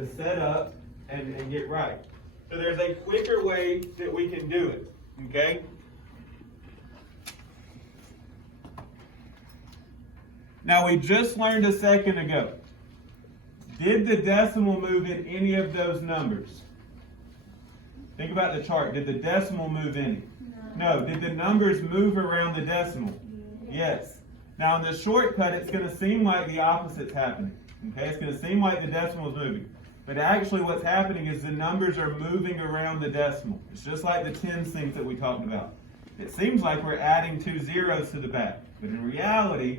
to set up and get right. So there's a quicker way that we can do it, okay? Now we just learned a second ago. Did the decimal move in any of those numbers? Think about the chart. Did the decimal move any? No. Did the numbers move around the decimal? Yes. Now in the shortcut, it's going to seem like the opposite's happening. Okay, it's going to seem like the decimal is moving. But actually what's happening is the numbers are moving around the decimal. It's just like the tens things that we talked about. It seems like we're adding 2 zeros to the back. But in reality,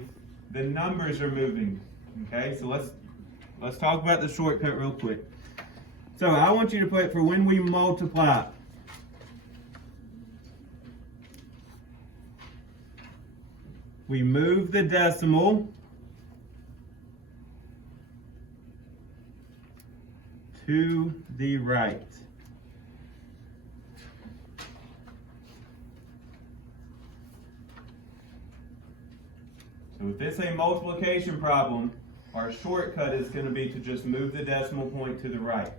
the numbers are moving. Okay, so let's talk about the shortcut real quick. So I want you to put for when we multiply. We move the decimal to the right. So if it's a multiplication problem, our shortcut is going to be to just move the decimal point to the right.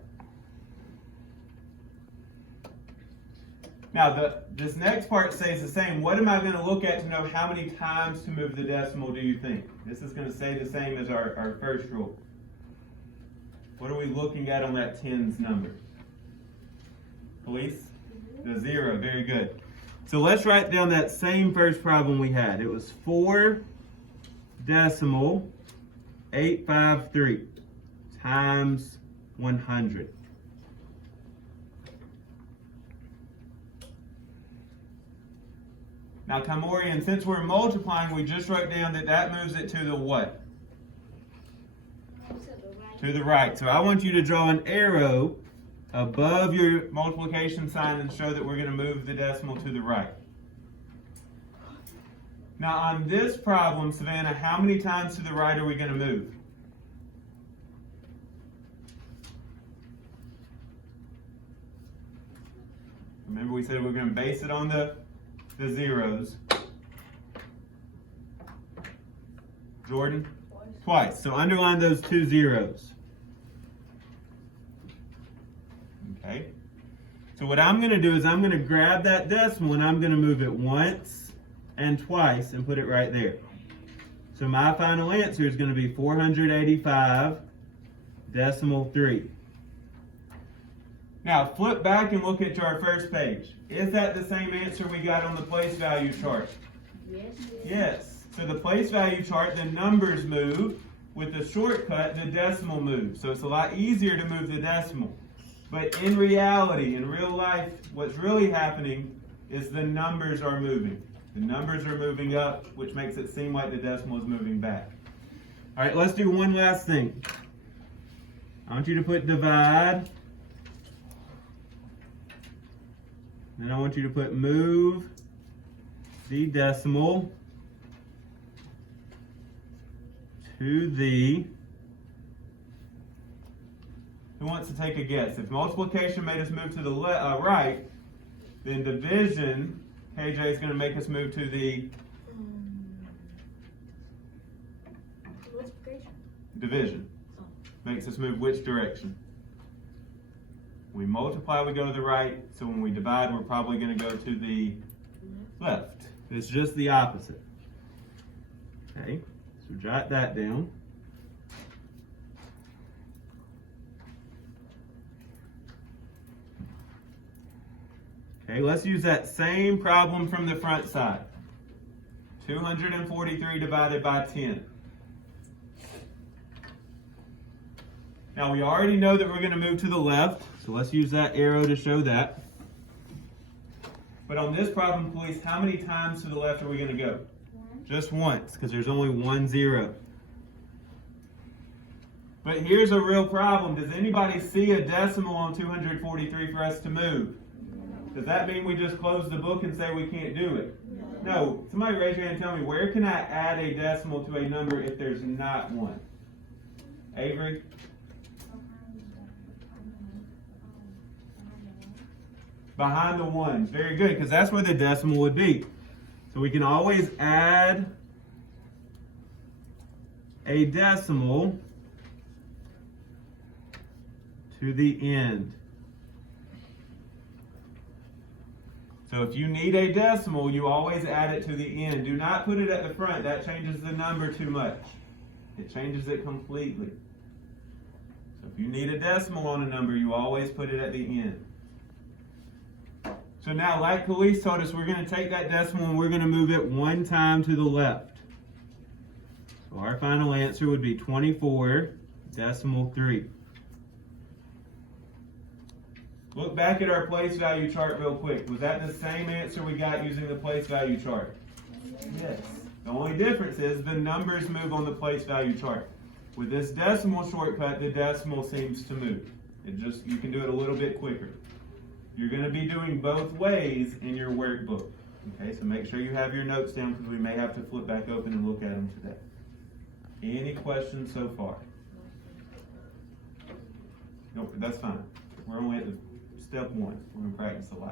Now, this next part stays the same. What am I going to look at to know how many times to move the decimal, do you think? This is going to stay the same as our first rule. What are we looking at on that tens number? Police? The 0. Very good. So let's write down that same first problem we had. It was 4.853 times 100. Now, Kamorian, since we're multiplying, we just wrote down that moves it to the what? To the right. So I want you to draw an arrow above your multiplication sign and show that we're going to move the decimal to the right. Now, on this problem, Savannah, how many times to the right are we going to move? Remember we said we're going to base it on the zeros. Jordan? Twice. So underline those 2 zeros. Okay. So what I'm going to do is I'm going to grab that decimal and I'm going to move it once and twice and put it right there. So my final answer is going to be 485.3. Now flip back and look at our first page. Is that the same answer we got on the place value chart? Yes. Yes. So the place value chart, the numbers move. With the shortcut, the decimal moves. So it's a lot easier to move the decimal. But in reality, in real life, what's really happening is the numbers are moving. The numbers are moving up, which makes it seem like the decimal is moving back. All right, let's do one last thing. I want you to put divide. Then I want you to put move the decimal to the, who wants to take a guess? If multiplication made us move to the right, then division, KJ, is going to make us move to the division. Makes us move which direction? We multiply, we go to the right. So when we divide, we're probably going to go to the left. It's just the opposite. Okay, so jot that down. Okay, let's use that same problem from the front side. 243 divided by 10. Now we already know that we're going to move to the left, so let's use that arrow to show that. But on this problem, police, how many times to the left are we going to go? Just once, because there's only 1 0. But here's a real problem. Does anybody see a decimal on 243 for us to move? Does that mean we just close the book and say we can't do it? No. Somebody raise your hand and tell me, where can I add a decimal to a number if there's not one? Avery? Behind the ones. Very good, because that's where the decimal would be. So we can always add a decimal to the end. So if you need a decimal, you always add it to the end. Do not put it at the front. That changes the number too much. It changes it completely. So if you need a decimal on a number, you always put it at the end. So now, like Police told us, we're going to take that decimal and we're going to move it one time to the left. So our final answer would be 24.3. Look back at our place value chart real quick. Was that the same answer we got using the place value chart? Yes. The only difference is the numbers move on the place value chart. With this decimal shortcut, the decimal seems to move. You can do it a little bit quicker. You're going to be doing both ways in your workbook. Okay, so make sure you have your notes down because we may have to flip back open and look at them today. Any questions so far? Nope, that's fine. We're only at the step one. We're going to practice a lot.